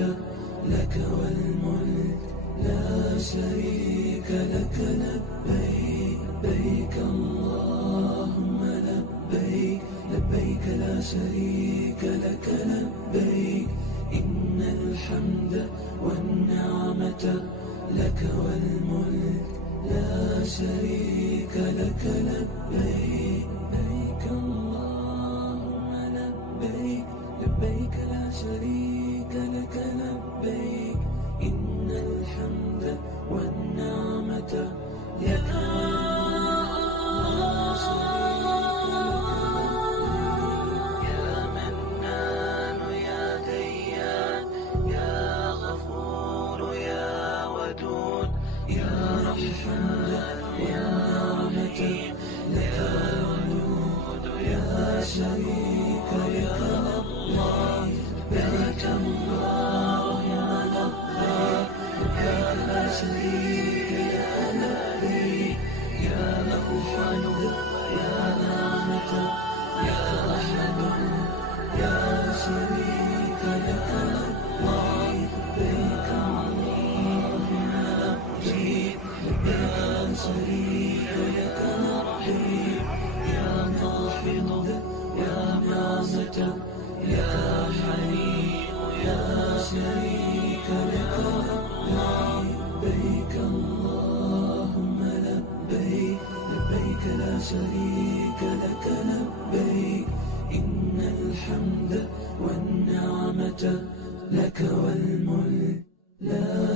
النعمة لك والملك لا شريك لك. لبيك لبيك اللهم لبيك لبيك لا شريك لك. لبيك إن الحمد والنعمة لك والملك لا شريك لك. لبيك لبيك اللهم لبيك لبيك لا شريك لك. لبيك إن الحمد والنعمة لك لا شريك لك. يا منان يا ديان يا غفور يا ودود يا رحمن والنعمة لك والملك لا شريك لك. لبيك اللهم لبيك لبيك لا شريك لك. لبيك يا الحمد يا نعمة يا أحد يا شريك لك. لبيك اللهم لبيك لبيك لا شريك لك. لبيك يا واحد يا نعمة يا حليم يا شريك لك. لبيك اللهم لبيك لبيك لا شريك